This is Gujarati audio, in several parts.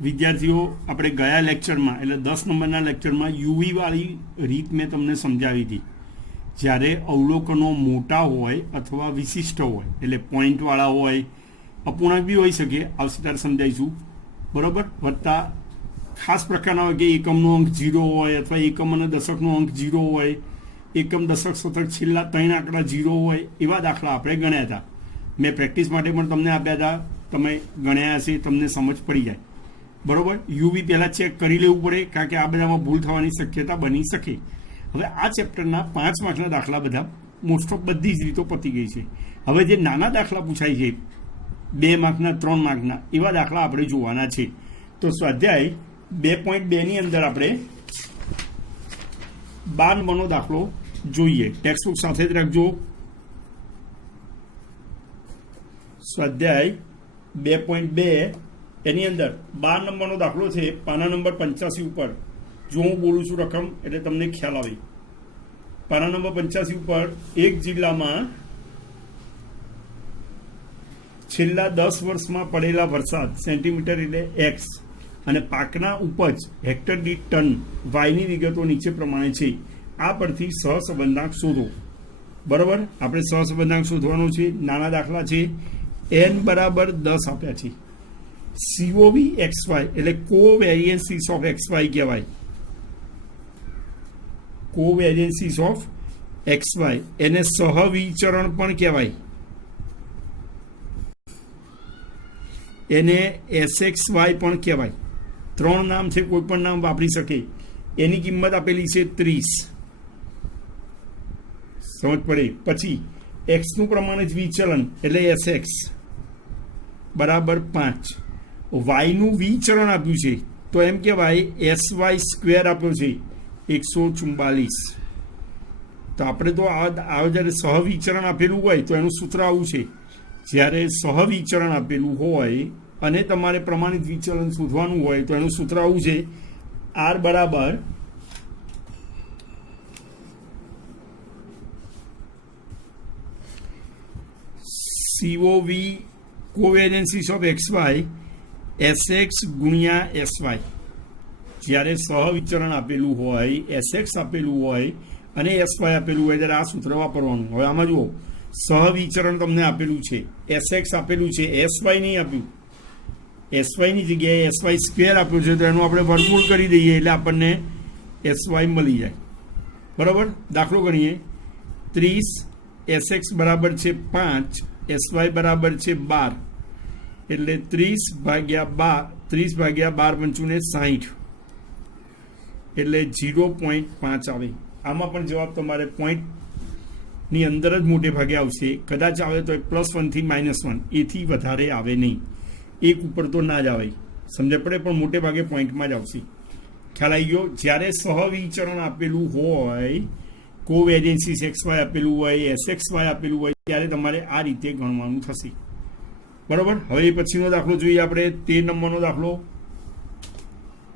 વિદ્યાર્થીઓ, આપણે ગયા લેક્ચરમાં એટલે 10 નંબરના લેક્ચરમાં યુવી વાળી રીત મેં તમને સમજાવી હતી. જ્યારે અવલોકનો મોટા હોય અથવા વિશિષ્ટ હોય એટલે પોઈન્ટવાળા હોય, અપૂર્ણાંક બી હોઈ શકે, આવશે ત્યારે સમજાવીશું, બરાબર. વત્તા ખાસ પ્રકારના હોય કે એકમનો અંક 0 હોય અથવા એકમ અને દશકનો અંક 0 હોય, એકમ દશક શતક છેલ્લા 3 આંકડા 0 હોય, એવા દાખલા આપણે ગણ્યા હતા. મેં પ્રેક્ટિસ માટે પણ તમને આપ્યા હતા, તમે ગણ્યા હશે, તમને સમજ પડી જાય, બરાબર. યુવી પહેલાં ચેક કરી લેવું પડે, કારણ કે આ બધામાં ભૂલ થવાની શક્યતા બની શકે. હવે આ ચેપ્ટરના 5 માર્કના દાખલા બધા મોસ્ટ ઓફ બધી જ રીતો પતી ગઈ છે. હવે જે નાના દાખલા પૂછાય છે 2 માર્કના 3 માર્કના, એવા દાખલા આપણે જોવાના છે. તો સ્વાધ્યાય 2.2 અંદર આપણે 12 નંબરનો દાખલો જોઈએ. ટેક્સ્ટબુક સાથે જ રાખજો. સ્વાધ્યાય 2.2 એની અંદર 12 નંબરનો દાખલો છે, પાના નંબર 85 ઉપર. જો હું બોલું છું રકમ એટલે તમને ખ્યાલ આવે. પાના નંબર 85 ઉપર એક જિલ્લામાં છેલ્લા 10 વર્ષમાં પડેલા વરસાદ સેન્ટીમીટર એટલે એક્સ અને પાકના ઉપજ હેક્ટર દીઠ ટન વાયની વિગતો નીચે પ્રમાણે છે. આ પરથી સહસંબંધાંક શોધો. બરાબર, આપણે સહસંબંધાંક શોધવાનો છે. નાના દાખલા છે. n બરાબર 10 આપ્યા છે. COV XY એટલે કોવેરિયન્સીસ ઓફ XY કહેવાય. કોવેરિયન્સીસ ઓફ XY એને સહવિચરણ પણ કહેવાય. એને SXY પણ કહેવાય. 3 નામ છે, કોઈ પણ નામ વાપરી શકે. એની કિંમત આપેલી છે 30. સમજ પડે. પછી એક્સનું પ્રમાણ જ વિચલન એટલે SX બરાબર 5. વાયનું વિચરણ આપ્યું છે તો એમ કહેવાય SY સ્ક્વેર આપ્યો છે 144. તો આપણે તો આ જ્યારે સહવિચરણ આપેલું હોય તો એનું સૂત્ર આવું છે. જ્યારે સહવિચરણ આપેલું હોય અને તમારે પ્રમાણિત વિચલન શોધવાનું હોય તો એનું સૂત્ર આવું છે. R બરાબર COV કોવેરિયન્સીસ ઓફ XY SX ગુણ્યા SY. જ્યારે સહવિચરણ આપેલું હોય, SX આપેલું હોય અને SY આપેલું હોય ત્યારે આ સૂત્ર વાપરવાનું. હવે આમાં જુઓ, સહવિચરણ તમને આપેલું છે, SX આપેલું છે, SY નહીં આપ્યું. SY ની જગ્યાએ SY સ્ક્વેર આપ્યું છે તો એનું આપણે વર્ગમૂળ કરી દઈએ એટલે આપણને SY મળી જાય. બરાબર. દાખલો ગણીએ. 30 SX બરાબર છે 5, SY બરાબર છે 12 એટલે 30 ભાગ્યા 12 પંચુને 60 એટલે 0.5 આવે. આમાં પણ જવાબ તમારે પોઈન્ટની અંદર જ મોટે ભાગે આવશે. કદાચ આવે તો +1 થી -1, એથી વધારે આવે નહીં. એક ઉપર તો ના જ આવે, સમજ પડે. પણ મોટે ભાગે પોઈન્ટમાં જ આવશે. ખ્યાલ આવી ગયો. જ્યારે સહવિચરણ આપેલું હોય, કોવેરિયન્સીસ XY આપેલું હોય, SXY આપેલું હોય ત્યારે તમારે આ રીતે ગણવાનું થશે. બરાબર. હવે પછીનો દાખલો જોઈએ આપણે. 13 નંબરનો દાખલો.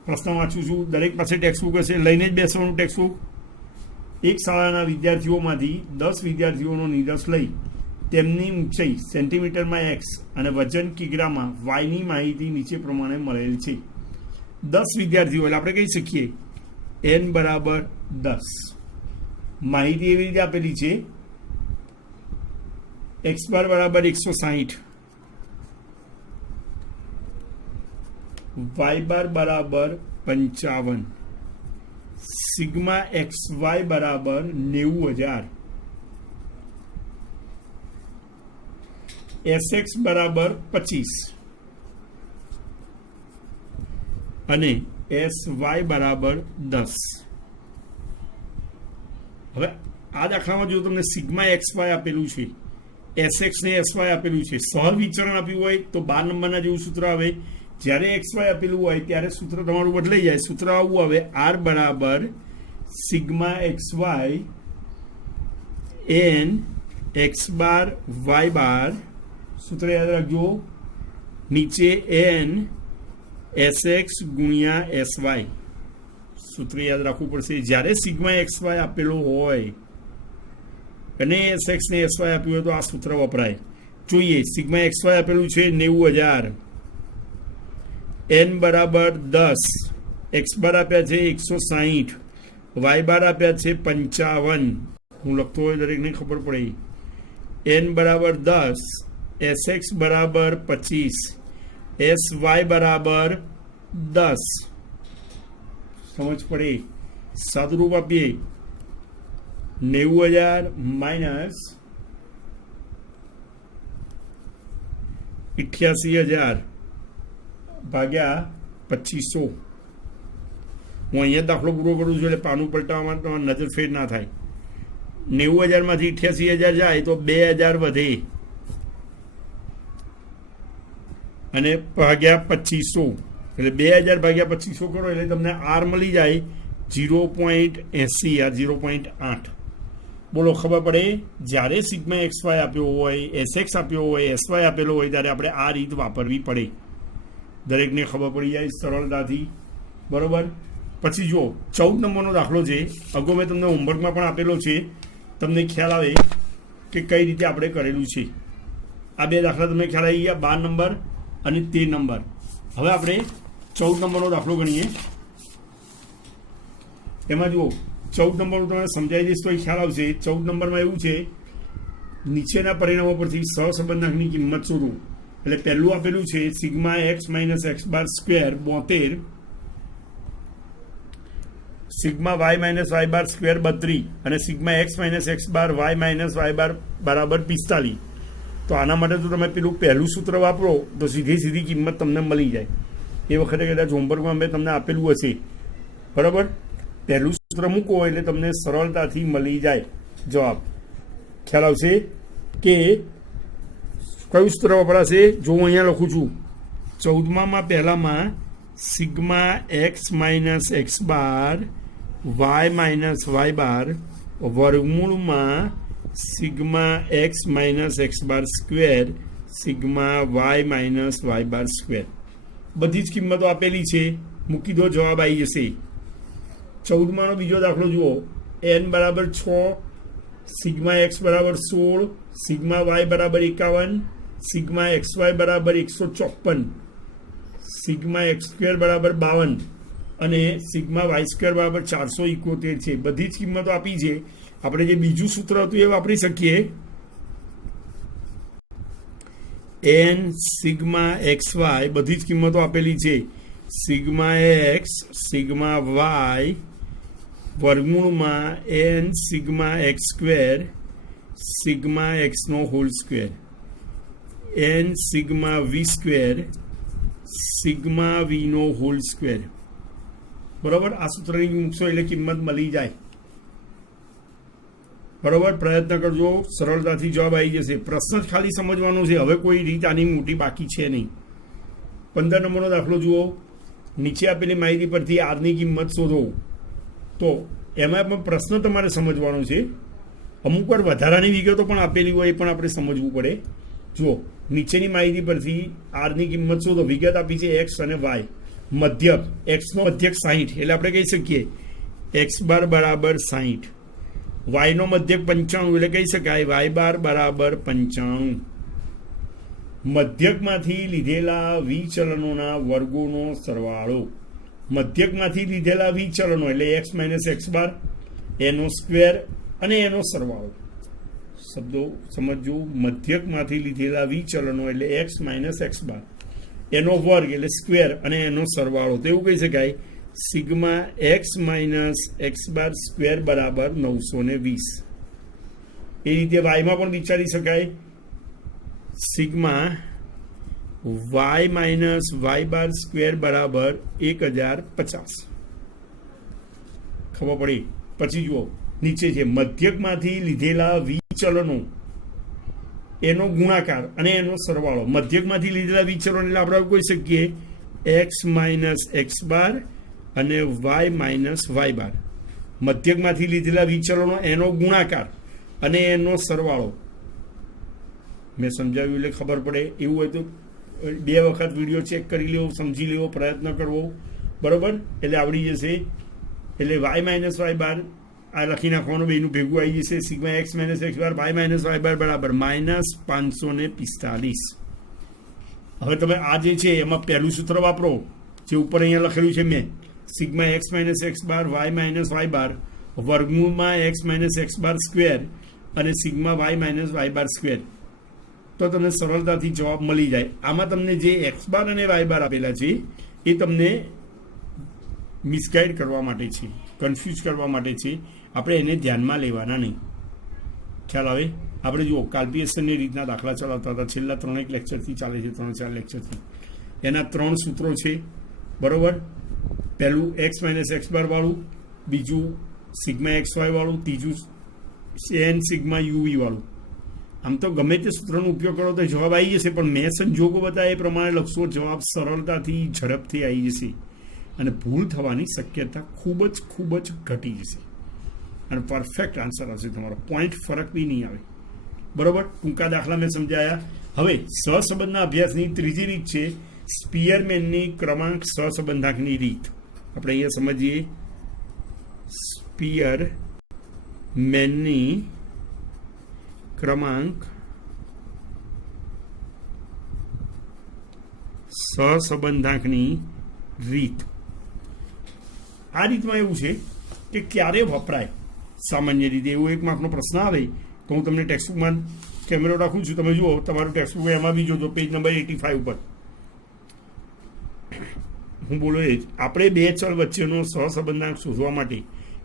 પ્રશ્ન વાંચું છું. દરેક પાસે ટેક્સ્ટબુક હશે, લઈને જ બેસવાનું ટેક્સ્ટબુક. એક શાળાના વિદ્યાર્થીઓમાંથી 10 વિદ્યાર્થીઓનો નિર્દેશ લઈ તેમની ઊંચાઈ સેન્ટીમીટરમાં X અને વજન કિગ્રામાં Yની માહિતી નીચે પ્રમાણે મળેલ છે. 10 વિદ્યાર્થીઓ એટલે આપણે કહી શકીએ n બરાબર 10. માહિતી એવી રીતે આપેલી છે. X બાર બરાબર 160, Y બાર બરાબર 55, સિગ્મા XY બરાબર 90,000, SX બરાબર 25 અને SY બરાબર 10. હવે આ દાખલામાં જો તમને સિગ્મા XY આપેલું છે, SX ને SY આપેલું છે, સહવિચરણ આપ્યું હોય તો 12 નંબરના જેવું સૂત્ર આવે. જ્યારે XY આપેલું હોય ત્યારે સૂત્ર તમારું બદલાઈ જાય. સૂત્ર આવું આવે. R બરાબર સિગ્મા XY n X બાર Y બાર. સૂત્ર યાદ રાખજો. નીચે n SX ગુણ્યા SY. સૂત્ર યાદ રાખવું પડશે. જ્યારે સિગ્મા XY આપેલો હોય અને SX ને SY આપ્યું હોય તો આ સૂત્ર વપરાય. જોઈએ. સિગ્મા XY આપેલું છે 90,000, એન બરાબર 10, એક્સ બાર આપ્યા છે 160, વાય બાર આપ્યા છે 55. હું લખતો હોય દરેકને ખબર પડે. એન બરાબર 10, એસ એક્સ બરાબર 25, એસ વાય બરાબર 10. સમજ પડે. સાદુરૂપ આપીએ 90,000 માઇનસ 88,000 ભાગ્યા 2500. હું અહીંયા દાખલો પૂરો કરું છું એટલે પાનું પલટાવવામાં તમારે નજર ફેર ના થાય. 90,000 માંથી 88,000 જાય તો 2,000 વધે અને ભાગ્યા 2500 એટલે 2,000 ભાગ્યા 2500 કરો એટલે તમને આર મળી જાય 0.80 આ 0.8. બોલો ખબર પડે. જ્યારે સિગ્મા એક્સ વાય આપ્યો હોય, એસ એક્સ આપ્યો હોય, એસ વાય આપેલો હોય ત્યારે આપણે આ રીત વાપરવી પડે. દરેકને ખબર પડી જાય સરળતાથી. બરોબર. પછી જુઓ 14 નંબરનો દાખલો છે. અગાઉ મેં તમને હોમવર્કમાં પણ આપેલો છે. તમને ખ્યાલ આવે કે કઈ રીતે આપણે કરેલું છે. આ બે દાખલા તમને ખ્યાલ આવી ગયા, 12 નંબર અને 13 નંબર. હવે આપણે 14 નંબરનો દાખલો ગણીએ. એમાં જુઓ 14 નંબર તમને સમજાવી દઈશ તો એ ખ્યાલ આવશે. 14 નંબરમાં એવું છે, નીચેના પરિણામો પરથી સહસંબંધકની કિંમત શોધો. એટલે પહેલું આપેલું છે sigma x minus x bar square 72, sigma y minus y bar square 32 અને sigma x minus x bar y minus y bar બરાબર 45. તો આના માટે તો તમે પેલું પહેલું સૂત્ર વાપરો તો સીધી કિંમત તમને મળી જાય. એ વખતે કદાચ હોમવર્કમાં મેં તમને આપેલું હશે. બરાબર. પહેલું સૂત્ર મૂકો એટલે તમને સરળતાથી મળી જાય જવાબ. ખ્યાલ આવશે કે કયું સૂત્ર વપરાશે. જો હું અહીંયા લખું છું 14માં પહેલામાં sigma x minus x bar y minus y bar વર્ગમૂળમાં sigma x minus x bar square sigma y minus y bar square. બધી જ કિંમતો આપેલી છે. મૂકી દો, જવાબ આવી જશે. 14માંનો બીજો દાખલો જુઓ. એન બરાબર 6, સિગ્મા એક્સ બરાબર 16, સિગ્મા વાય બરાબર 51, સિગ્મા એક્સ વાય બરાબર 154, સિગ્મા એક્સ સ્ક્વેર બરાબર 52 અને સિગ્મા વાય સ્ક્વેર બરાબર 471 છે. બધી જ કિંમતો આપી છે. આપણે જે બીજું સૂત્ર હતું એ વાપરી શકીએ. એન સિગ્મા એક્સ વાય બધી જ કિંમતો આપેલી છે. સિગ્મા એક્સ સિગ્મા વાય વર્ગમૂળમાં n sigma x square sigma એક્સનો whole square n sigma v square sigma વીનો હોલ સ્ક્વેર. બરાબર. આ સૂત્રની મૂકશો એટલે કિંમત મળી જાય. બરાબર. પ્રયત્ન કરજો, સરળતાથી જવાબ આવી જશે. પ્રશ્ન જ ખાલી સમજવાનો છે. હવે કોઈ રીત આની મોટી બાકી છે નહીં. 15 નંબરનો દાખલો જુઓ. નીચે આપેલી માહિતી પરથી આરની કિંમત શોધો. તો એમાં પણ પ્રશ્ન તમારે સમજવાનો છે. અમુક વાર વધારાની વિગતો પણ આપેલી હોય એ પણ આપણે સમજવું પડે. જુઓ, નીચેની માહિતી પરથી આરની કિંમત શોધો. વિગત આપી છે એક્સ અને વાય. મધ્યક એક્સનો મધ્યક 60 એટલે આપણે કહી શકીએ એક્સ બાર બરાબર 60. વાયનો મધ્યક 95 એટલે કહી શકાય વાય બાર બરાબર 95. મધ્યકમાંથી લીધેલા વિચલનોના વર્ગોનો સરવાળો. મધ્યકમાંથી લીધેલા વિચલનો એટલે એક્સ માઇનસ એક્સ બાર એનો સ્ક્વેર અને એનો સરવાળો. શબ્દો સમજો. મધ્યકમાંથી લીધેલા વિચલનો એટલે એક્સ માઇનસ એક્સ બાર એનો વર્ગ એટલે સ્ક્વેર અને એનો સરવાળો. તો એવું કહી શકાય sigma x minus x bar square બરાબર 920. એ રીતે વાયમાં પણ વિચારી શકાય sigma y minus y bar square બરાબર 1050. ખબર પડી. પછી જુઓ નીચે છે મધ્યકમાંથી લીધેલા વિચલનો એનો ગુણાકાર અને એનો સરવાળો. મધ્યકમાંથી લીધેલા વિચલનો એટલે આપણે કહી શકીએ એક્સ માઇનસ એક્સ બાર અને વાય માઇનસ વાય બાર. મધ્યકમાંથી લીધેલા વિચલનો એનો ગુણાકાર અને એનો સરવાળો. મેં સમજાવ્યું એટલે ખબર પડે. એવું હોય તો 2 વખત વિડીયો ચેક કરી લેવો, સમજી લેવો, પ્રયત્ન કરવો. બરાબર. એટલે આવડી જશે. એટલે વાય માઇનસ વાય બાર આ લખી નાખવાનું, બેનું ભેગું આવી જશે. Sigma x minus x bar y minus y bar બરાબર -545. હવે તમે આ જે છે એમાં પહેલું સૂત્ર વાપરો જે ઉપર અહીંયા લખેલું છે મેં, sigma x minus x bar y minus y bar વર્ગમૂળમાં x minus x bar square અને sigma y minus y bar square, તો તમને સરળતાથી જવાબ મળી જાય. આમાં તમને જે એક્સ બાર અને વાય બાર આપેલા છે એ તમને મિસગાઈડ કરવા માટે છે, કન્ફ્યુઝ કરવા માટે છે. આપણે એને ધ્યાનમાં લેવાના નહીં. ખ્યાલ આવે? આપણે જુઓ કાલ્પિએશનની રીતના દાખલા ચલાવતા હતા, છેલ્લા 3 લેક્ચરથી ચાલે છે, 3-4 લેક્ચરથી. એના 3 સૂત્રો છે, બરોબર. પહેલું એક્સ માઇનસ એક્સ બાર વાળું, બીજું સિગ્મા એક્સ વાય વાળું, ત્રીજું એન સિગ્મા યુવી વાળું. આમ તો ગમે તે સૂત્રનો ઉપયોગ કરો તો જવાબ આવી જશે, પણ મેં સંજોગો બતાવ્યા એ પ્રમાણે લખશો, જવાબ સરળતાથી ઝડપથી આવી જશે અને ભૂલ થવાની શક્યતા ખૂબ જ ઘટી જશે અને પરફેક્ટ આન્સર હશે તમારો. પોઈન્ટ ફરક બી નહીં આવે, બરોબર. ટૂંકા દાખલા મેં સમજાયા. હવે સહસંબંધના અભ્યાસની ત્રીજી રીત છે સ્પીયરમેનની ક્રમાંક સહસંબંધાંકની રીત. આપણે અહીંયા સમજીએ સ્પીયરમેનની ક્રમાંક સહસંબંધાંકની રીત. આ રીતમાં એવું છે કે ક્યારે વપરાય સામાન્ય રીતે, એવો એક માર્કનો પ્રશ્ન આવે તો હું તમને ટેક્સ્ટબુકમાં કેમેરો રાખું છું, તમે જુઓ તમારું ટેક્સ્ટબુક એમાં બી જોજો, પેજ નંબર 85 ઉપર હું બોલો એ જ. આપણે બે ચલ વચ્ચેનો સહસંબંધાંક શોધવા માટે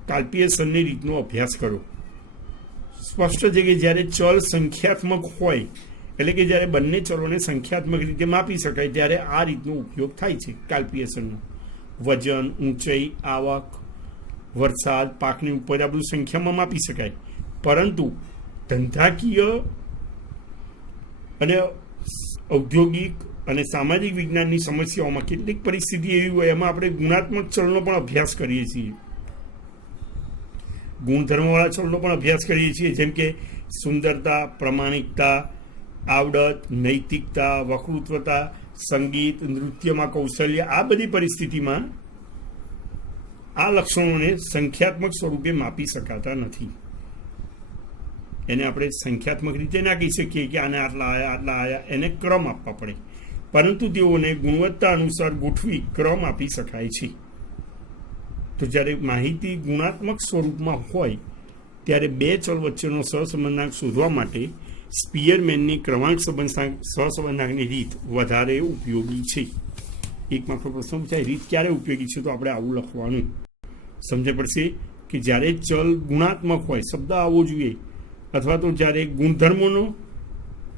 કાલ્પિએશનની રીતનો અભ્યાસ કરો. સ્પષ્ટ છે કે જ્યારે ચલ સંખ્યાત્મક હોય, એટલે કે જ્યારે બંને ચલોને સંખ્યાત્મક રીતે માપી શકાય, ત્યારે આ રીતનો ઉપયોગ થાય છે કાલ્પિએશનનો. વજન, ઊંચાઈ, આવક, વરસાદ, પાકની ઉપજ, આ બધું સંખ્યામાં માપી શકાય. પરંતુ ધંધાકીય અને ઔદ્યોગિક અને સામાજિક વિજ્ઞાનની સમસ્યાઓમાં કેટલીક પરિસ્થિતિ એવી હોય એમાં આપણે ગુણાત્મક ચલનો પણ અભ્યાસ કરીએ છીએ, ગુણધર્મવાળા ચલનો પણ અભ્યાસ કરીએ છીએ, જેમ કે સુંદરતા, પ્રમાણિકતા, આવડત, નૈતિકતા, વક્તૃત્વતા, સંગીત, નૃત્યમાં કૌશલ્ય. આ બધી પરિસ્થિતિમાં આ લક્ષણોને સંખ્યાત્મક સ્વરૂપે માપી શકાતા નથી. એને આપણે સંખ્યાત્મક રીતે ના કહી શકીએ કે આને આટલા આયા, એને ક્રમ આપવા પડે, પરંતુ તેઓને ગુણવત્તા અનુસાર ગોઠવી ક્રમ આપી શકાય છે. તો જ્યારે માહિતી ગુણાત્મક સ્વરૂપમાં હોય ત્યારે બે ચલ વચ્ચેનો સહસંબંધાંક શોધવા માટે સ્પીયરમેનની ક્રમાંક સહસંબંધાંકની રીત વધારે ઉપયોગી છે. એક માત્ર પ્રશ્ન પૂછાય, રીત ક્યારે ઉપયોગી છે? તો આપણે આવું લખવાનું સમજ પડશે કે જ્યારે ચલ ગુણાત્મક હોય, શબ્દ આવવો જોઈએ, અથવા તો જ્યારે ગુણધર્મોનો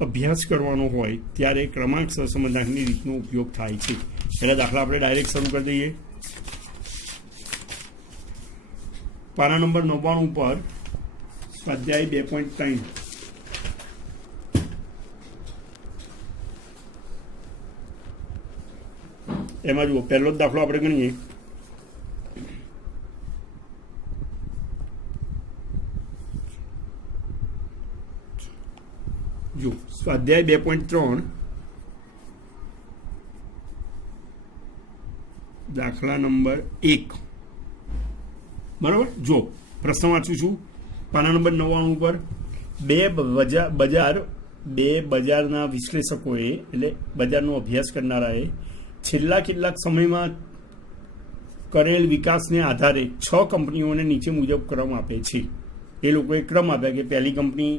અભ્યાસ કરવાનો હોય ત્યારે ક્રમાંક સહસંબંધાંકની રીતનો ઉપયોગ થાય છે. પહેલા દાખલા આપણે ડાયરેક્ટ શરૂ કરી દઈએ. પાના નંબર 99 પર સ્વાધ્યાય 2.3. એમાં જુઓ પહેલો જ દાખલો આપણે ગણીએ. જો સ્વાધ્યાય 2.3 દાખલા નંબર 1, બરાબર. જો પ્રશ્ન વાંચું છું પાના નંબર 99 ઉપર. બે બજારના વિશ્લેષકોએ, એટલે બજારનો અભ્યાસ કરનારાએ છેલ્લા કેટલાક સમયમાં કરેલ વિકાસને આધારે 6 કંપનીઓને નીચે મુજબ ક્રમ આપે છે. એ લોકોએ ક્રમ આપ્યા કે પહેલી કંપની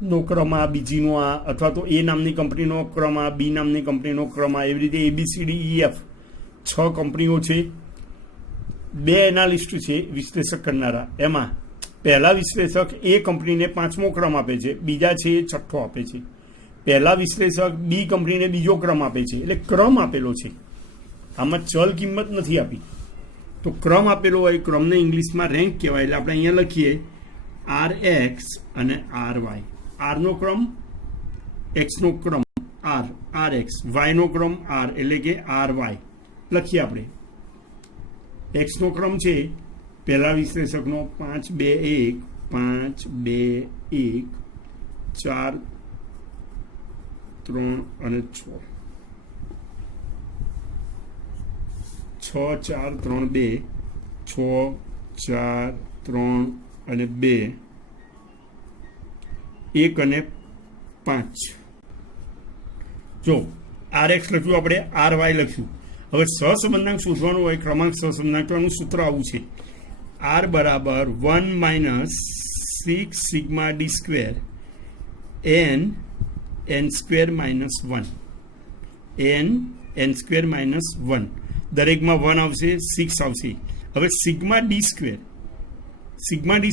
નો ક્રમ આ, બીજીનો આ, અથવા તો એ નામની કંપનીનો ક્રમ આ, બી નામની કંપનીનો ક્રમ આ, એવી રીતે ABCDEF 6 કંપનીઓ છે. 2 એનાલિસ્ટ છે વિશ્લેષક કરનારા. એમાં પહેલા વિશ્લેષક એ કંપનીને 5મો ક્રમ આપે છે, બીજા છે એ 6થો આપે છે. પહેલા વિશ્લેષક બી કંપનીને બીજો ક્રમ આપે છે, એટલે ક્રમ આપેલો છે. આમાં ચલ કિંમત નથી આપી, તો ક્રમ આપેલો હોય, ક્રમને ઇંગ્લિશમાં રેન્ક કહેવાય. એટલે આપણે અહીંયા લખીએ RX અને RY. આરનો ક્રમ, એક્સનો ક્રમ RX, વાયનો ક્રમ R, એટલે કે RY લખીએ આપણે. એક્સનો ક્રમ છે પહેલા વિશ્લેષકનો 5 2 1 5 2 1 4 3 અને 6 6 4 3 2 6 4 3 અને 2 1 અને 5. જો આર એક્સ લખ્યું, આપણે આર વાય લખ્યું. હવે સહસંબંધાંક શોધવાનું હોય, ક્રમાંક સહસંબંધાંક, તો એનું સૂત્ર આવું છે, આર બરાબર 1 - 6 sigma D square n square minus 1 n square minus 1. દરેકમાં 1 આવશે, 6 આવશે. હવે સિગ્મા ડી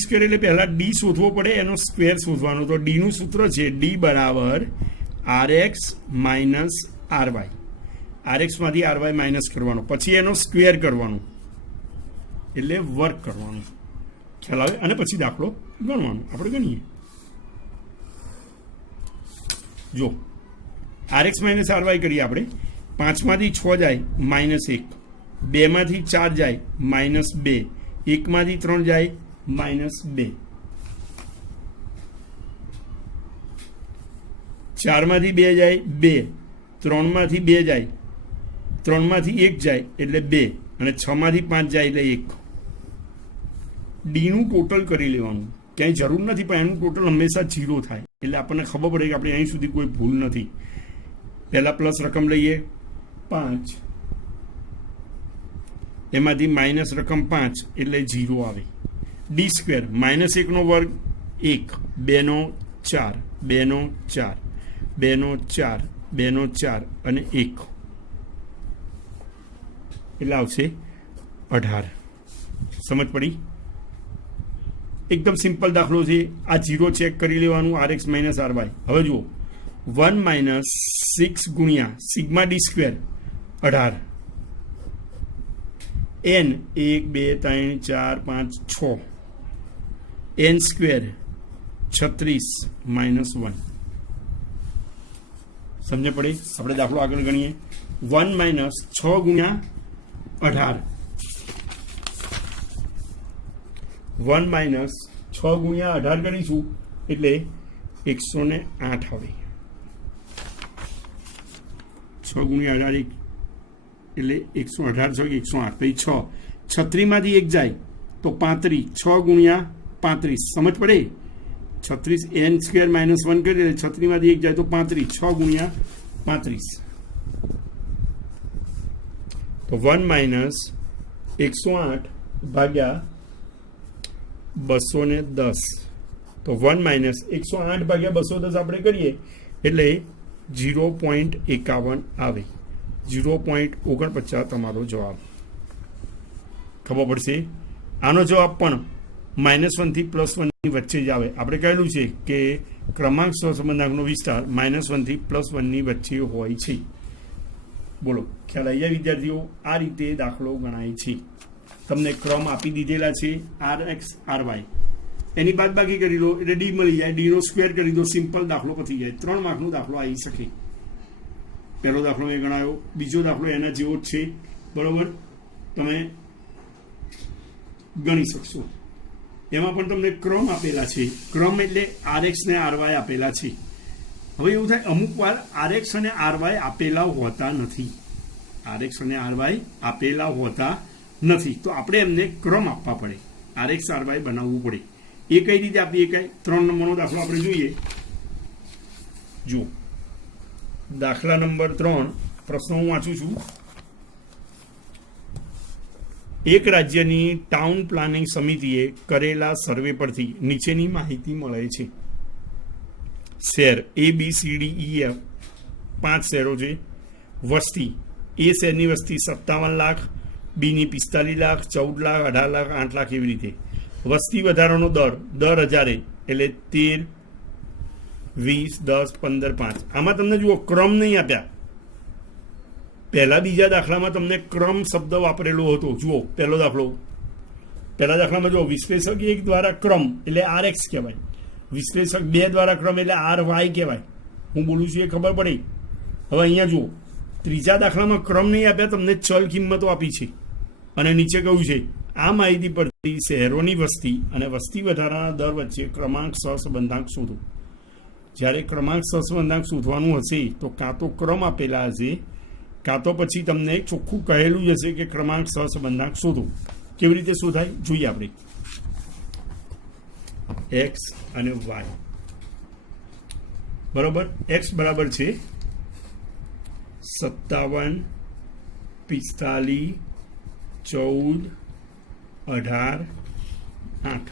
સ્ક્વેર એટલે પહેલાં ડી શોધવો પડે, એનો સ્ક્વેર શોધવાનો. તો ડીનું સૂત્ર છે ડી બરાબર r x minus R y. R એક્સમાંથી આર વાય માઇનસ કરવાનો, પછી એનો સ્ક્વેર કરવાનો, એટલે વર્ક કરવાનું. ખ્યાલ આવે? અને પછી દાખલો ગણવાનો. આપણે ગણીએ. જો R x minus R Y કરીએ આપણે. 5માંથી 6 જાય -1, 2માંથી 4 જાય -2, 1માંથી 3 જાય -2, 4માંથી 2 જાય 2, 3માંથી 2 જાય, 3માંથી 1 જાય એટલે 2, અને 6માંથી 5 જાય એટલે 1. ડીનું ટોટલ કરી લેવાનું, ક્યાંય જરૂર નથી, પણ એનું ટોટલ હંમેશા 0 થાય, એટલે આપણને ખબર પડે કે આપણે અહીં સુધી કોઈ ભૂલ નથી. પહેલાં પ્લસ રકમ લઈએ 5, એમાંથી માઇનસ રકમ 5 એટલે 0 આવે. ડી સ્ક્વેર -1 નો વર્ગ 1, 2 નો 4, 2 નો 4, 2 નો 4, 2 નો 4 અને 1 એટલે આવશે 18. સમજ પડી? એકદમ સિમ્પલ દાખલો છે. આ 0 ચેક કરી લેવાનું, R x minus R Y. હવે જુઓ, 1 - 6 ગુણ્યા sigma D square 18, n 1 2 3 4 5 6, n square 36 -1. સમજે પડી? આપણે દાખલો આગળ ગણીએ. 1 - 6 ગુણ્યા 18, 1 - 6 ગુણ્યા 18 કરીશું એટલે 108 આવે. 6 ગુણ્યા 18 એટલે 118 છે, 108. પછી 6, 36માંથી 1 જાય તો 35, 6 ગુણ્યા 35. સમજ પડે? 36 n સ્ક્વેર -1 કરી એટલે 36માંથી 1 જાય તો 35, 6 ગુણ્યા 35. તો 1 - 108 ભાગ્યા 210. તો 1 - 108 ભાગ્યા 210 આપણે કરીએ એટલે 0.51 આવે. 0.49 તમારો જવાબ. ખબર પડશે? આનો જવાબ પણ -1 થી +1 ની વચ્ચે જ આવે. આપણે કહેલું છે કે ક્રમાંક સહસંબંધાંકનો વિસ્તાર -1 થી +1 ની વચ્ચે હોય છે. બોલો, ખ્યાલ આવી જાય વિદ્યાર્થીઓ? આ રીતે દાખલો ગણાય છે. તમને ક્રમ આપી દીધેલા છે, આર એક્સ આર વાય, એની બાદબાકી કરી લો એટલે ડી મળી જાય. ડી નો સ્ક્વેર કરી દો, સિમ્પલ દાખલો પતી જાય. 3 માર્કનો દાખલો આવી શકે. પહેલો દાખલો એ ગણાયો, બીજો દાખલો એના જેવો જ છે. બરોબર? તમે ગણી શકશો. એમાં પણ તમને ક્રમ આપેલા છે. ક્રમ એટલે આર એક્સ ને આર વાય આપેલા છે. હવે એવું થાય, અમુક વાર આર એક્સ અને આર વાય આપેલા હોતા નથી. આર એક્સ અને આર વાય આપેલા હોતા નથી, તો આપણે એમને ક્રમ આપવા પડે. આર એક્સ આર વાય બનાવવું પડે. એ કઈ રીતે આપીએ? કઈ 3 નંબરનો દાખલો આપણે જોઈએ. જુઓ, દાખલા નંબર 3, પ્રશ્ન હું વાંચું છું. એક રાજ્યની ટાઉન પ્લાનિંગ સમિતિએ કરેલા સર્વે પરથી નીચેની માહિતી મળે છે. શહેર A B C D E F 5 શહેરો છે. વસ્તી, એ શહેરની વસ્તી 57 લાખ, બીની 45 લાખ, 14 લાખ, 18 લાખ, 8 લાખ, એવી રીતે. વસ્તી વધારાનો દર 1000 એટલે 13, 20, 10, 15, 5. આમાં તમને જુઓ ક્રમ નહીં આપ્યા. પહેલા બીજા દાખલામાં તમને ક્રમ શબ્દ વાપરેલો હતો. જુઓ પહેલો દાખલો, પહેલા દાખલામાં જુઓ, વિશ્લેષક 1 દ્વારા ક્રમ એટલે આર એક્સ કહેવાય, વિશ્લેષક 2 દ્વારા ક્રમ એટલે આર વાય કહેવાય. હું બોલું છું એ ખબર પડી? હવે અહીંયા જુઓ, ત્રીજા દાખલામાં ક્રમ નહીં આપ્યા, તમને ચલ કિંમતો આપી છે અને નીચે કહ્યું છે આ માહિતી પરથી શહેરોની વસ્તી અને વસ્તી વધારાના દર વચ્ચે ક્રમાંક સહસંબંધાંક શોધો. જ્યારે ક્રમાંક સહસંબંધાંક શોધવાનું હશે તો કાં તો ક્રમ આપેલા હશે, કાં તો પછી તમને ચોખ્ખું કહેલું જ હશે કે ક્રમાંક સહસંબંધાંક શોધો. કેવી રીતે શોધાય જોઈએ આપણે. એક્સ અને વાય બરાબર. એક્સ બરાબર છે 57, 45, 14, 18, 8,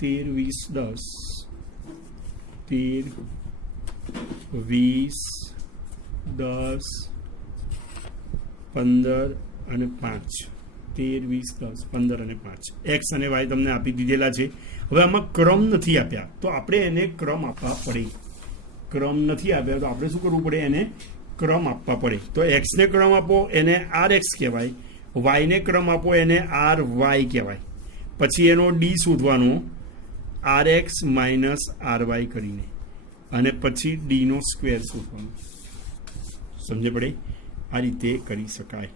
13, 20, 10, 13, 20, 10, 15 અને 5, 13, 20, 10, 15 અને 5 એક્સ અને વાય તમને આપી દીધેલા છે. હવે આમાં ક્રમ નથી આપ્યા તો આપણે એને ક્રમ આપવા પડે. ક્રમ નથી આપ્યા તો આપણે શું કરવું પડે? એને ક્રમ આપવા પડે. તો એક્સને ક્રમ આપો એને આર એક્સ કહેવાય, વાયને ક્રમ આપો એને આર વાય કહેવાય. પછી એનો ડી શોધવાનો R x minus R Y કરીને, અને પછી ડીનો સ્ક્વેર શોધવાનો. સમજે પડે? આ રીતે કરી શકાય.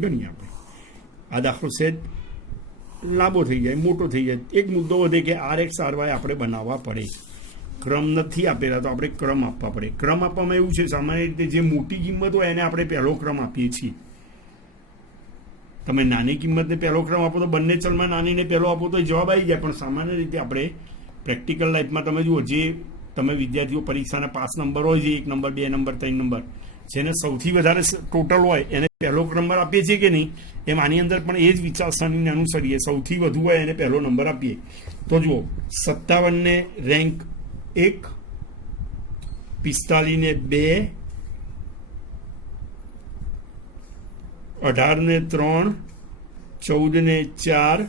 ગણીએ આપણે. આ દાખલો સેજ લાંબો થઈ જાય, મોટો થઈ જાય. એક મુદ્દો વધે કે આર એક્સ આર વાય આપણે બનાવવા પડે. ક્રમ નથી આપેલા તો આપણે ક્રમ આપવા પડે. ક્રમ આપવામાં એવું છે, સામાન્ય રીતે જે મોટી કિંમત હોય એને આપણે પહેલો ક્રમ આપીએ છીએ. તમે નાની કિંમતને પહેલો ક્રમ આપો તો બંને ચલમાં નાનીને પહેલો આપો તો જવાબ આવી જાય. પણ સામાન્ય રીતે આપણે પ્રેક્ટિકલ લાઈફમાં તમે જુઓ, જે તમે વિદ્યાર્થીઓ પરીક્ષાના 5 નંબર હોય છે, 1 નંબર 2 નંબર 3 નંબર, જેને સૌથી વધારે ટોટલ હોય એને પહેલો નંબર આપીએ છીએ કે નહીં, એમ આની અંદર પણ એ જ વિચારસરણીને અનુસરીએ. સૌથી વધુ હોય એને પહેલો નંબર આપીએ. તો જુઓ, 57 ને રેન્ક 1, 45 ને 2, 18 ને 3, 14 ને 4,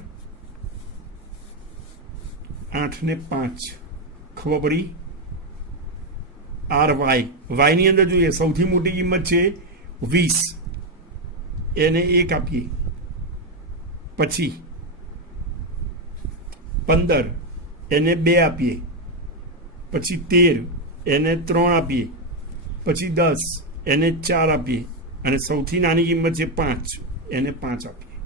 8 ને 5. ખબર પડી? આર વાય, વાયની અંદર જોઈએ સૌથી મોટી કિંમત છે 20, એને 1 આપીએ. પછી 15 એને 2 આપીએ. પછી 13 એને 3 આપીએ. પછી 10 એને 4 આપીએ. અને સૌથી નાની કિંમત છે 5, એને 5 આપીએ.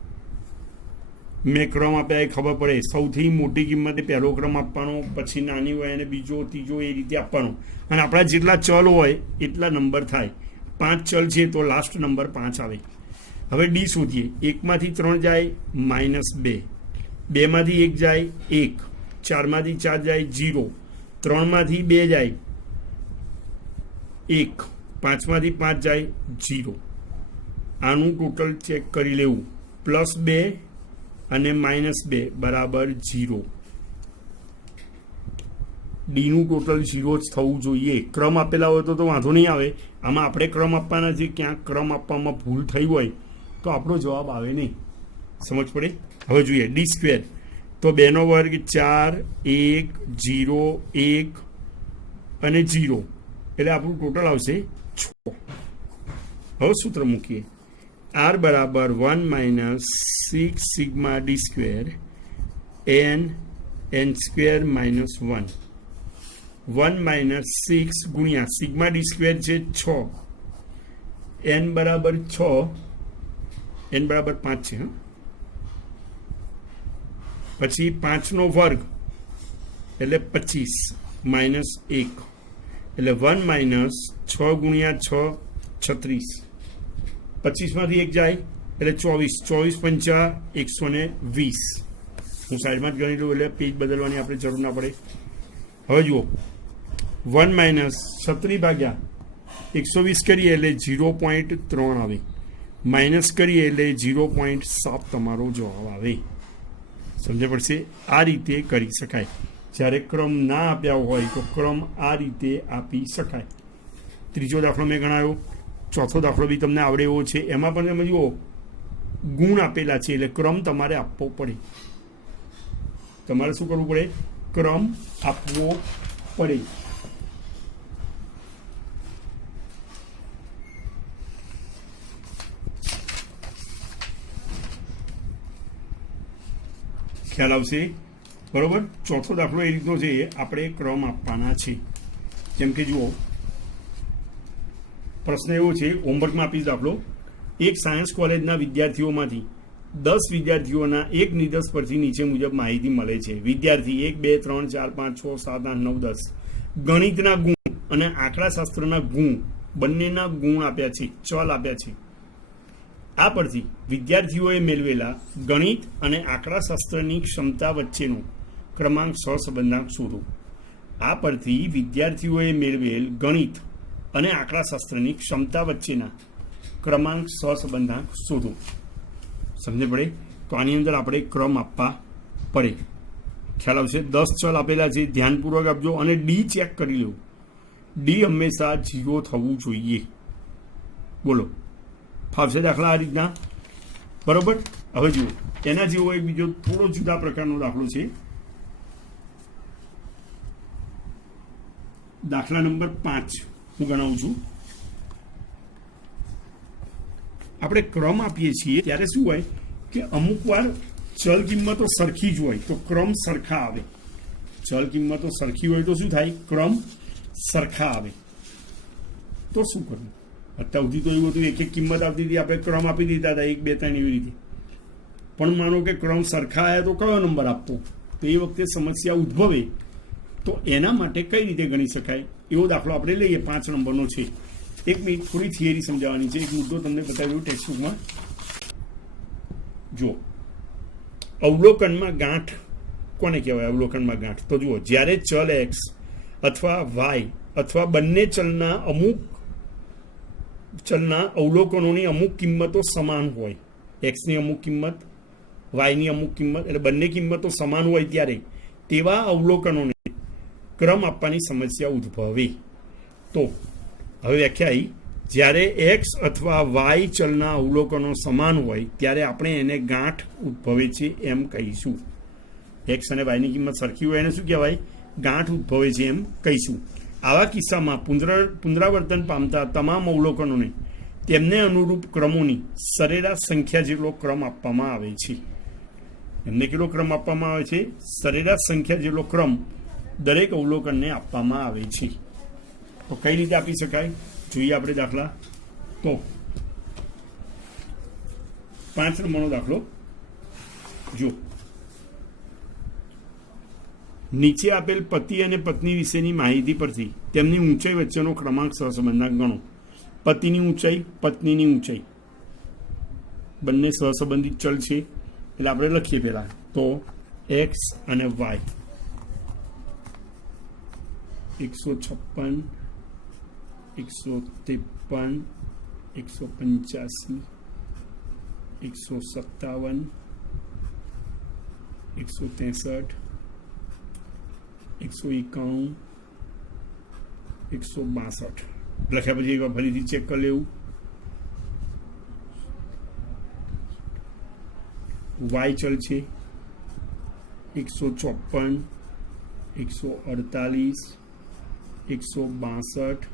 મેં ક્રમ આપ્યા એ ખબર પડે. સૌથી મોટી કિંમતે પહેલો ક્રમ આપવાનો, પછી નાની હોય એને બીજો, ત્રીજો, એ રીતે આપવાનો. અને આપણા જેટલા ચલ હોય એટલા નંબર થાય. 5 ચલ છે તો લાસ્ટ નંબર 5 આવે. હવે ડી શોધીએ. 1માંથી 3 જાય -2, 2માંથી 1 જાય 1, 4માંથી 4 જાય 0, 3માંથી 2 જાય 1, 5માંથી 5 જાય 0. આનું ટોટલ ચેક કરી લેવું. +2 અને -2 બરાબર 0. ડીનું ટોટલ 0 જ થવું જોઈએ. ક્રમ આપેલા હોય તો વાંધો નહીં આવે. આમાં આપણે ક્રમ આપવાના છે, ક્યાંક ક્રમ આપવામાં ભૂલ થઈ હોય તો આપણો જવાબ આવે નહીં. સમજ પડે? હવે જોઈએ ડી સ્ક્વેર. તો 2નો વર્ગ 4, 1, 0, 1 અને 0, એટલે આપણું ટોટલ આવશે 6. હવે સૂત્ર મૂકીએ. R બરાબર 1 - 6 sigma D square n square -1. 1 - 6 ગુણ્યા સિગ્મા ડી સ્ક્વેર છે 6, n બરાબર 6, n બરાબર 5 છે. પછી 5નો વર્ગ એટલે 25 -1, એટલે 1 - 6 ગુણ્યા 6 36. 25માંથી 1 જાય એટલે 24, 24 × 5 120. હું સાઈડમાં જ ગણી લઉં એટલે પેજ બદલવાની આપણે જરૂર ના પડે. હવે જુઓ, 1 - 36 ભાગ્યા 120 કરીએ એટલે 0.3 આવે, માઇનસ કરીએ એટલે 0.7 તમારો જવાબ આવે. સમજ પડશે? આ રીતે કરી શકાય. જ્યારે ક્રમ ના આપ્યા હોય તો ક્રમ આ રીતે આપી શકાય. ત્રીજો દાખલો મેં ગણાયો. ચોથો દાખલો બી તમને આવડે એવો છે. એમાં પણ તમે જુઓ ગુણ આપેલા છે એટલે ક્રમ તમારે આપવો પડે. તમારે શું કરવું પડે? ક્રમ આપવો પડે. ખ્યાલ આવશે? બરોબર. ચોથો દાખલો એ રીતનો છે, આપણે ક્રમ આપવાના છે. જેમ કે જુઓ, પ્રશ્ન એવો છે, હોમવર્કમાં આપીશ દાખલો. એક સાયન્સ કોલેજના વિદ્યાર્થીઓમાંથી 10 વિદ્યાર્થીઓના એક નિર્દેશ પરથી નીચે મુજબ માહિતી મળે છે. વિદ્યાર્થી 1, 2, 3, 4, 5, 6, 7, 8, 9, 10 ગણિતના ગુણ અને આંકડાશાસ્ત્રના ગુણ બંનેના ગુણ આપ્યા છે, ચલ આપ્યા છે. આ પરથી વિદ્યાર્થીઓએ મેળવેલા ગણિત અને આંકડાશાસ્ત્રની ક્ષમતા વચ્ચેનો ક્રમાંક સહસંબંધાંક શોધો. આ પરથી વિદ્યાર્થીઓએ મેળવેલ ગણિત અને આંકડાશાસ્ત્રની ક્ષમતા વચ્ચેના ક્રમાંક સહસંબંધાંક શોધો. સમજે પડે? તો આની અંદર આપણે ક્રમ આપવા પડે. ખ્યાલ આવશે? 10 ચલ આપેલા છે, ધ્યાનપૂર્વક આપજો અને ડી ચેક કરી લેવું. ડી હંમેશા 0 થવું જોઈએ. બોલો, ફાવશે દાખલા આ રીતના? બરોબર. હવે જુઓ, એના જેવો એક બીજો થોડો જુદા પ્રકારનો દાખલો છે. દાખલા નંબર 5 હું ગણાવું છું. આપણે ક્રમ આપીએ છીએ ત્યારે શું હોય કે અમુક વાર ચલ કિંમતો સરખી જ હોય તો ક્રમ સરખા આવે. ચલ કિંમતો સરખી હોય તો શું થાય? ક્રમ સરખા આવે. તો શું કરવું? અત્યાર સુધી તો એવું હતું એક એક કિંમત આવતી હતી, આપણે ક્રમ આપી દીધા હતા 1 2 3 એવી રીતે. પણ માનો કે ક્રમ સરખા આવ્યા તો કયો નંબર આપવો? તો એ વખતે સમસ્યા ઉદ્ભવે. તો એના માટે કઈ રીતે ગણી શકાય એવો દાખલો આપણે લઈએ. 5 નંબરનો છે. એક મિનિટ, થોડી થિયરી સમજાવવાની છે. એક મુદ્દો તમને બતાવ્યો ટેક્સ્ટબુકમાં. જો, અવલોકનમાં ગાંઠ કોને કહેવાય? અવલોકનમાં ગાંઠ તો જુઓ, જ્યારે ચલ એક્સ અથવા વાય અથવા બંને ચલના અવલોકનોની અમુક કિંમતો સમાન હોય, એક્સની અમુક કિંમત, વાયની અમુક કિંમત, એટલે બંને કિંમતો સમાન હોય ત્યારે તેવા અવલોકનોને ક્રમ આપવાની સમસ્યા ઉદ્ભવે. તો હવે વ્યાખ્યા આવી, જ્યારે એક્સ અથવા વાય ચલના અવલોકનો સમાન હોય ત્યારે આપણે એને ગાંઠ ઉદ્ભવે છે એમ કહીશું. એક્સ અને વાયની કિંમત સરખી હોય એને શું કહેવાય? ગાંઠ ઉદ્ભવે છે એમ કહીશું. આવા કિસ્સામાં પુનરાવર્તન પામતા તમામ અવલોકનોને તેમને અનુરૂપ ક્રમોની સરેરાશ સંખ્યા જેટલો ક્રમ આપવામાં આવે છે. એમને કેટલો ક્રમ આપવામાં આવે છે? સરેરાશ સંખ્યા જેટલો ક્રમ દરેક અવલોકનને આપવામાં આવે છે. તો કઈ રીતે આપી શકાય જોઈએ આપણે દાખલા. તો 5 નંબરનો દાખલો જો, નીચે આપેલ પતિ અને પત્ની વિશેની માહિતી પરથી તેમની ઊંચાઈ વચ્ચેનો ક્રમાંક સહસંબંધાંક ગણો. પતિની ઊંચાઈ, પત્નીની ઊંચાઈ બંને સહસંબંધિત ચલ છે એટલે આપણે લખીએ પહેલા. તો એક્સ અને વાય 156, 153, 185, 157, 163, 191, 162 લખ્યા પછી એકવાર ફરીથી ચેક કરી લેવું. વાય ચલ છે 154, 148, 162,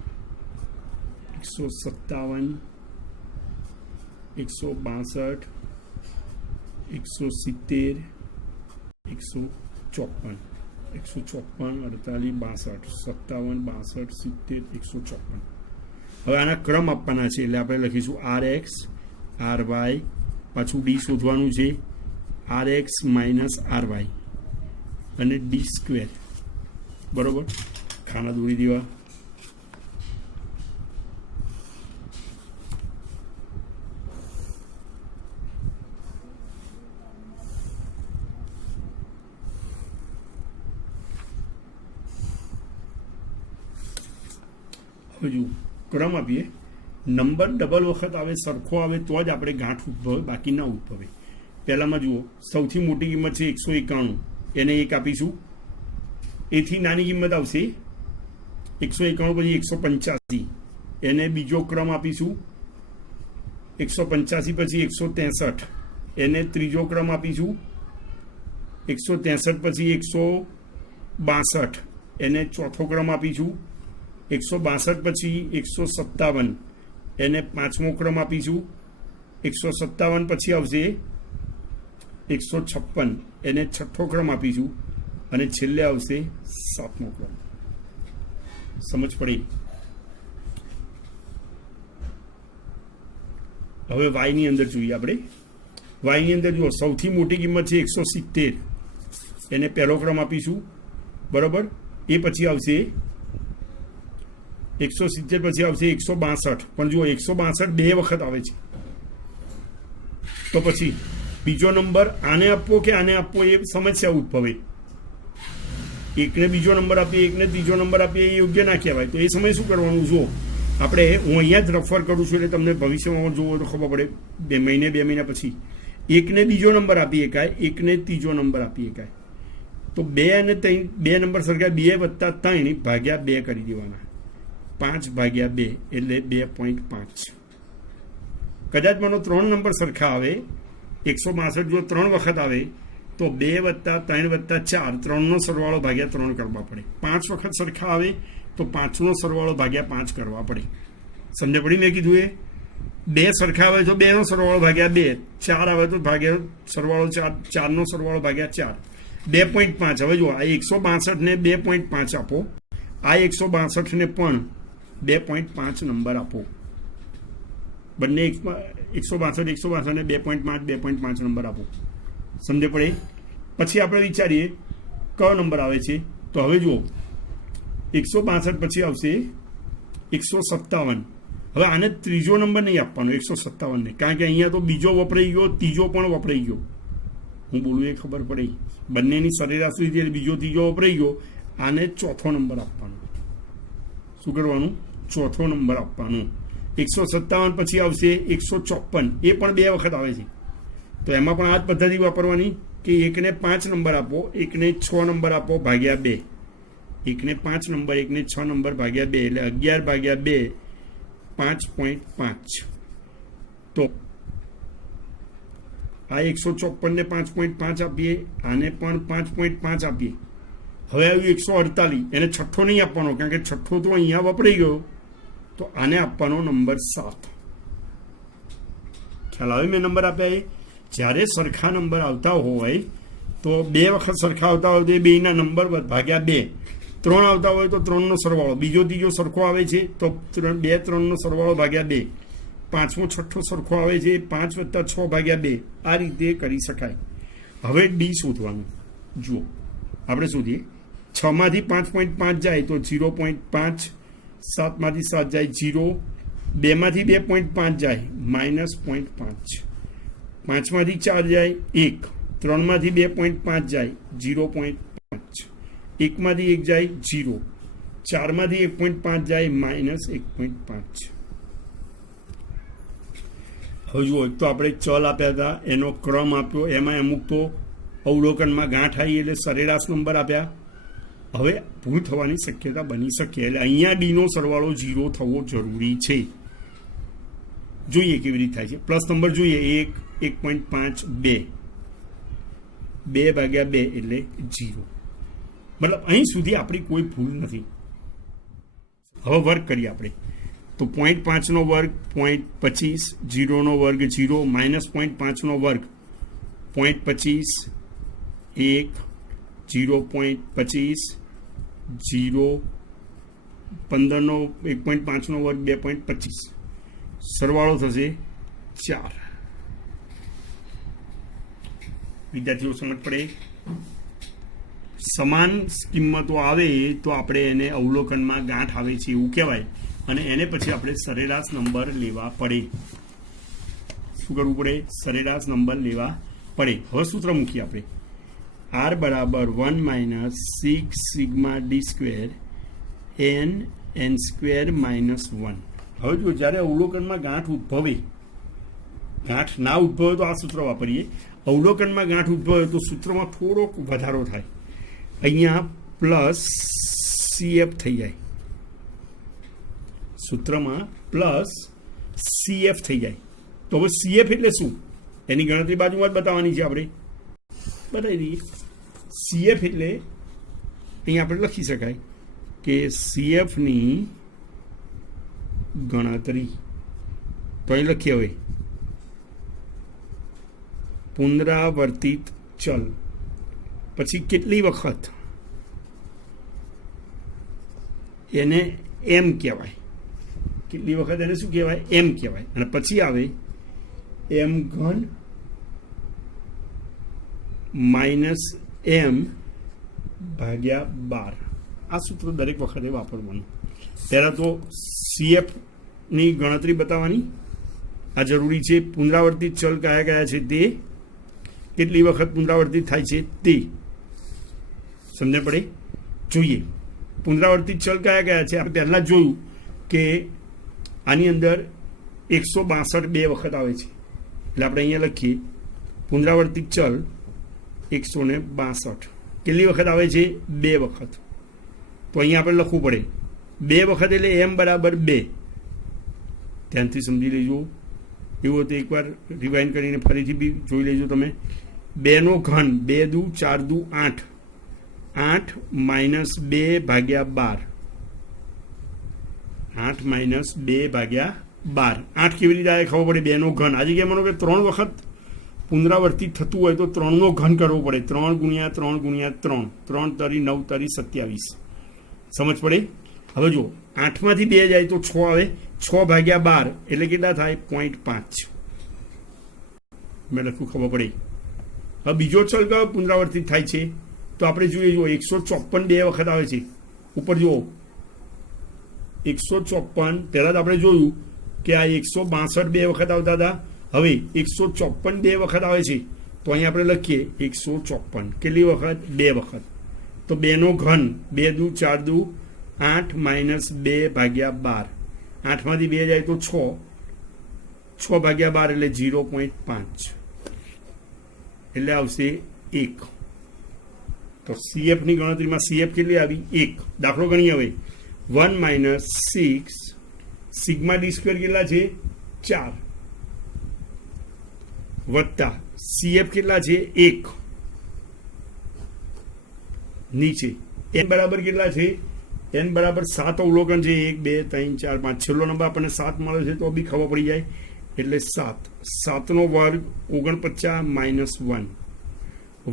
157, 162, 170, 154, 154, 48, 62, 57, 62, 70, 154. હવે આના ક્રમ આપવાના છે એટલે આપણે લખીશું આર એક્સ આર વાય, પાછું ડી શોધવાનું છે, R x minus R Y અને ડી સ્ક્વેર. બરોબર, ખાના દોરી દેવા. હજુ ક્રમ આપીએ. નંબર ડબલ વખત આવે, સરખો આવે તો જ આપણે ગાંઠ ઉદ્ભવે, બાકી ના ઉદ્ભવે. પહેલામાં જુઓ, સૌથી મોટી કિંમત છે 191, એને 1 આપીશું. એથી નાની કિંમત આવશે 191 પછી 185, એને બીજો ક્રમ આપીશું. 185 પછી 163, એને ત્રીજો ક્રમ આપીશું. 163 પછી 162, એને ચોથો ક્રમ આપીશું. 162 પછી 157, એને 5મો ક્રમ આપીશું. 157 પછી આવશે 156, એને 6થો ક્રમ આપીશું અને છેલ્લે આવશે 7મો ક્રમ. સમજ પડી? હવે વાયની અંદર જોઈએ આપણે. વાયની અંદર જુઓ, સૌથી મોટી કિંમત છે 170, એને પહેલો ક્રમ આપીશું. બરોબર, એ પછી આવશે 170 પછી આવશે 162, પણ જુઓ 162 2 વખત આવે છે. તો પછી બીજો નંબર આને આપવો કે આને આપવો એ સમસ્યા ઉદ્ભવે. એકને બીજો નંબર આપીએ, એકને ત્રીજો નંબર આપીએ, એ યોગ્ય ના કહેવાય. તો એ સમયે શું કરવાનું? જુઓ, આપણે હું અહીંયા જ રેફર કરું છું એટલે તમને ભવિષ્યમાં જોવો તો ખબર પડે. 2 મહિના પછી એકને બીજો નંબર આપી શકાય, એકને ત્રીજો નંબર આપી શકાય. તો 2 અને 3 2 નંબર સરખા 2 + 3 ભાગ્યા 2 કરી દેવાના. 5 ભાગ્યા 2 એટલે 2.5. કદાચ મને 3 નંબર સરખા આવે, 162 જો 3 વખત આવે તો 2 + 3 + 4 3નો સરવાળો ભાગ્યા 3 કરવા પડે. 5 વખત સરખા આવે તો 5નો સરવાળો ભાગ્યા 5 કરવા પડે. સમજ પડી મેં કીધું એ? 2 સરખા આવે તો 2નો સરવાળો ભાગ્યા 2, 4 આવે તો ભાગ્યા સરવાળો 4, 4નો સરવાળો ભાગ્યા 4, 2.5. હવે જુઓ, આ 162 ને 2.5 આપો, આ 162 ને પણ 2.5 નંબર આપો. બંને 162 ને 2.5 નંબર આપો. સમજે પડે? પછી આપણે વિચારીએ કયો નંબર આવે છે. તો હવે જુઓ, 162 પછી આવશે 157. હવે આને ત્રીજો નંબર નહીં આપવાનો, 157 ને, કારણ કે અહીંયા તો બીજો વપરાઈ ગયો, ત્રીજો પણ વપરાઈ ગયો. હું બોલું એ ખબર પડે? બંનેની સરેરાશ લીધી, બીજો ત્રીજો વપરાઈ ગયો. આને ચોથો નંબર આપવાનો. શું કરવાનું? ચોથો નંબર આપવાનો. 157 પછી આવશે 154, એ પણ 2 વખત આવે છે. તો એમાં પણ આ જ પદ્ધતિ વાપરવાની કે એકને 5 નંબર આપો, એકને 6 નંબર આપો ભાગ્યા 2. એકને 5 નંબર, એકને 6 નંબર ભાગ્યા 2 એટલે 11 ભાગ્યા 2 5.5. તો આ 154 ને 5.5 આપીએ, આને પણ 5.5 આપીએ. હવે આવ્યું 148, એને છઠ્ઠો નહીં આપવાનો કારણ કે છઠ્ઠો તો અહીંયા વપરાઈ ગયો. તો આને આપવાનો નંબર 7. ખ્યાલ આવે? મેં નંબર આપ્યા એ. જ્યારે સરખા નંબર આવતા હોય તો 2 વખત સરખા આવતા હોય તો એ 2ના નંબર ભાગ્યા 2. 3 આવતા હોય તો 3નો સરવાળો, બીજો ત્રીજો સરખો આવે છે તો 2 3નો સરવાળો ભાગ્યા 2. 5મો છઠ્ઠો સરખો આવે છે 5 + 6 ભાગ્યા 2. આ રીતે કરી શકાય. હવે ડી શોધવાનું. જુઓ, આપણે શોધીએ. 6 માંથી 5.5 જાય તો 0.5, 7 માંથી 7 જાય 0, 2 માંથી 2.5 જાય -0.5, 5 માંથી 4 જાય 1, 3 માંથી 2.5 જાય 0.5, 1 માંથી 1 જાય 0, 4 માંથી 1.5 જાય -1.5. હવે જુઓ, એક તો આપણે ચલ આપ્યા હતા, એનો ક્રમ આપ્યો, એમાં અમુક તો અવલોકનમાં ગાંઠ આવી એટલે સરેરાશ નંબર આપ્યા. હવે ભૂલ થવાની શક્યતા બની શકે એટલે અહીંયા ડીનો સરવાળો 0 થવો જરૂરી છે. જોઈએ કેવી રીતે થાય છે. પ્લસ નંબર જોઈએ, 1, 1.5, 2, 2 ભાગ્યા 2 એટલે 0. મતલબ અહીં સુધી આપણી કોઈ ભૂલ નથી. હવે વર્ક કરીએ આપણે. તો 0.5 નો વર્ગ 0.25, 0 નો વર્ગ 0, -0.5 નો વર્ગ 0.25, 1, 0.25, 0, 15 નો 1.5 નો વર્ગ 2.25, સરવાળો થશે 4. વિદ્યાર્થીઓ સમજ પડે? સમાન કિંમતો આવે તો આપણે એને અવલોકનમાં ગાંઠ આવે છે એવું કહેવાય, અને એને પછી આપણે સરેરાશ નંબર લેવા પડે. શું કરવું પડે? સરેરાશ નંબર લેવા પડે. હવે સૂત્ર મૂકીએ આપણે. R બરાબર 1 - 6 સિગ્મા d² n² -1. હવે જો જ્યારે અવલોકનમાં ગાંઠ ઉદ્ભવે, ગાંઠ ના ઉદ્ભવે તો આ સૂત્ર વાપરીએ. અવલોકનમાં ગાંઠ ઉદ્ભવે તો સૂત્રમાં થોડોક વધારો થાય. અહીંયા +CF થઈ જાય, સૂત્રમાં +CF થઈ જાય. તો હવે CF એટલે શું? એની ગણતરી બાજુમાં જ બતાવવાની છે, આપણે બતાવી દઈએ. CF એટલે અહીંયા આપણે લખી શકાય કે CFની ગણતરી. તો અહીં લખીએ હવે પુનરાવર્તિત ચલ પછી કેટલી વખત, એને એમ કહેવાય. કેટલી વખત એને શું કહેવાય? એમ કહેવાય. અને પછી આવે m³ -m ભાગ્યા 12. આ સૂત્ર દરેક વખતે વાપરવાનું. પહેલાં તો CFની ગણતરી બતાવવાની, આ જરૂરી છે. પુનરાવર્તિત ચલ કયા કયા છે તે, કેટલી વખત પુનરાવર્તિત થાય છે તે સમજ પડે. જોઈએ પુનરાવર્તિત ચલ કયા કયા છે. આપણે પહેલાં જોયું કે આની અંદર 162 બે વખત આવે છે, એટલે આપણે અહીંયા લખીએ પુનરાવર્તિત ચલ 162 કેટલી વખત આવે છે? 2 વખત. તો અહીંયા આપણે લખવું પડે 2 વખત એટલે m બરાબર 2. ધ્યાનથી સમજી લેજો. એવું તો એકવાર રિવાઇન્ડ કરીને ફરીથી બી જોઈ લેજો તમે. 2 નો ઘન 2 દુ 4 દુ 8, 8 માઇનસ 2 ભાગ્યા 12, 8 માઇનસ 2 ભાગ્યા 12. 8 કેવી રીતે આવે ખબર પડે? 2 નો ઘન. આ જગ્યાએ માનો કે 3 વખત પુનરાવર્તિત થતું હોય તો 3 નો ઘન કરવો પડે. 3 ગુણ્યા 3 ગુણ્યા 3, 3 તરી 9 તરી 27. સમજ પડે? હવે જો 8 માંથી 2 જાય તો 6 આવે. 6 ભાગ્યા 12 એટલે કેટલા થાય? 0.5. મેં લખ્યું, ખબર પડી. હવે બીજો ચલ કયો પુનરાવર્તિત થાય છે તો આપણે જોઈએ. જો 154 2 વખત આવે છે. ઉપર જુઓ 154. પહેલાં તો આપણે જોયું કે આ 162 2 વખત આવતા હતા. હવે 154 2 વખત આવે છે તો અહીં આપણે લખીએ 154 કેટલી વખત? 2 વખત. તો 2 નો ઘન 2 દુ 4 દુ 8 માઇનસ 2 ભાગ્યા 12, 8 માંથી 2 જાય તો 6, 6 ભાગ્યા 12 એટલે 0.5 એટલે આવશે 1. તો CF ની ગણતરીમાં CF કેટલી આવી? 1. દાખલો ગણી હવે 1 માઇનસ 6 સિગ્મા ડી સ્ક્વેર કેટલા છે? 4 વત્તા CF કેટલા છે? 1 નીચે n બરાબર કેટલા છે? n બરાબર 7 અવલોકન છે. 1 2 3 4 5 છેલ્લો નંબર આપણને 7 મળે છે તો બી ખબર પડી જાય. એટલે 7, 7 નો વર્ગ 49 માઇનસ 1,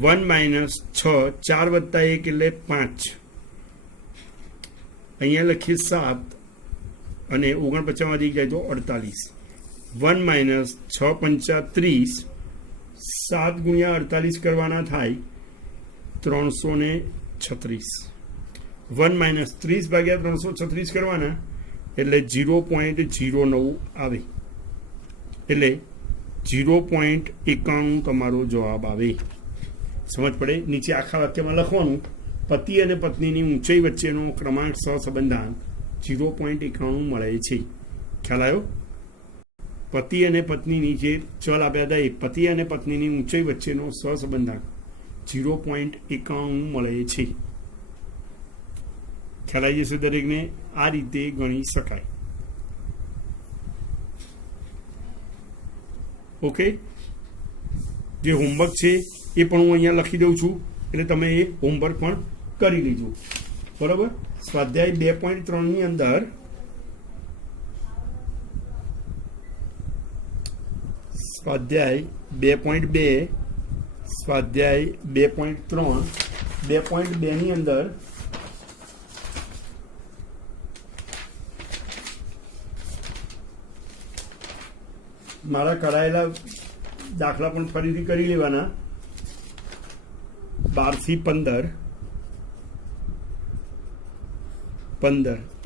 1 માઇનસ 6, 4 વત્તા 1 એટલે 5. અહીંયા લખીએ 7 અને 49 માંથી જાય તો 48. 1 માઇનસ 6 પંચા 30, 7 ગુણ્યા 48 કરવાના થાય 336. 1 માઇનસ 30 ભાગ્યા 336 કરવાના એટલે 0.09 આવે. એટલે 0.91 તમારો જવાબ આવે. સમજ પડે? નીચે આખા વાક્યમાં લખવાનું પતિ અને પત્નીની ઊંચાઈ વચ્ચેનો ક્રમાંક સહસંબંધાંક 0.91 મળે છે. ખ્યાલ આવ્યો? પતિ અને પત્નીની જે ચલ આપ્યા હતા એ પતિ અને પત્નીની ઊંચાઈ વચ્ચેનો સહસંબંધાંક 0.91 મળે છે. ખ્યાલ આવી જશે દરેકને? આ રીતે ગણી શકાય. ઓકે, જે હોમવર્ક છે એ પણ હું અહીંયા લખી દઉં છું એટલે તમે એ હોમવર્ક પણ કરી લેજો. બરાબર? સ્વાધ્યાય 2.3 ની અંદર સ્વાધ્યાય 2.2 સ્વાધ્યાય 2.3 2.2 ની અંદર મારા કરાયેલા દાખલા પણ ફરીથી કરી લેવાના. 12 થી 15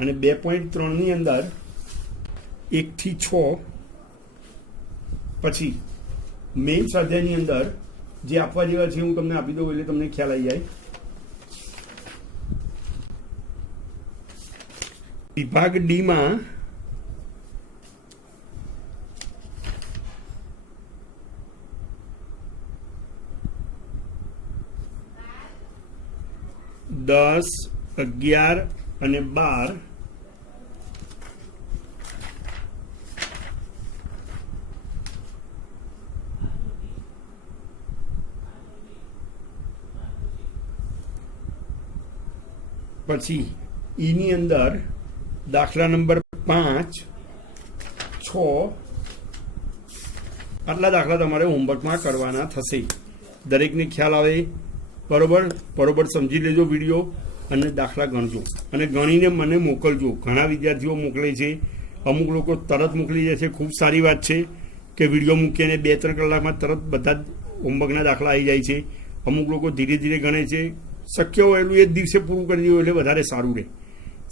અને 2.3 ની અંદર 1 થી 6 પછી મેઇન સ્વાધ્યાયની અંદર જે આપવા જેવા છે હું તમને આપી દઉં એટલે તમને ખ્યાલ આવી જાય. વિભાગ ડી માં દસ, 11 અને 12 પછી ઈની અંદર દાખલા નંબર 5, 6 આટલા દાખલા તમારે હોમવર્કમાં કરવાના થશે. દરેકને ખ્યાલ આવે? બરોબર સમજી લેજો વિડીયો અને દાખલા ગણજો અને ગણીને મને મોકલજો. ઘણા વિદ્યાર્થીઓ મોકલે છે, અમુક લોકો તરત મોકલી જાય છે. ખૂબ સારી વાત છે કે વિડીયો મૂકીને 2-3 કલાકમાં તરત બધા જ હોમવર્કના દાખલા આવી જાય છે. અમુક લોકો ધીરે ધીરે ગણે છે. શક્ય હોય એટલું એ જ દિવસે પૂરું કરી દેવું એટલે વધારે સારું રહે.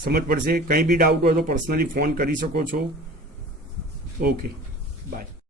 સમજ પડશે? કંઈ બી ડાઉટ હોય તો પર્સનલી ફોન કરી શકો છો. Okay, by.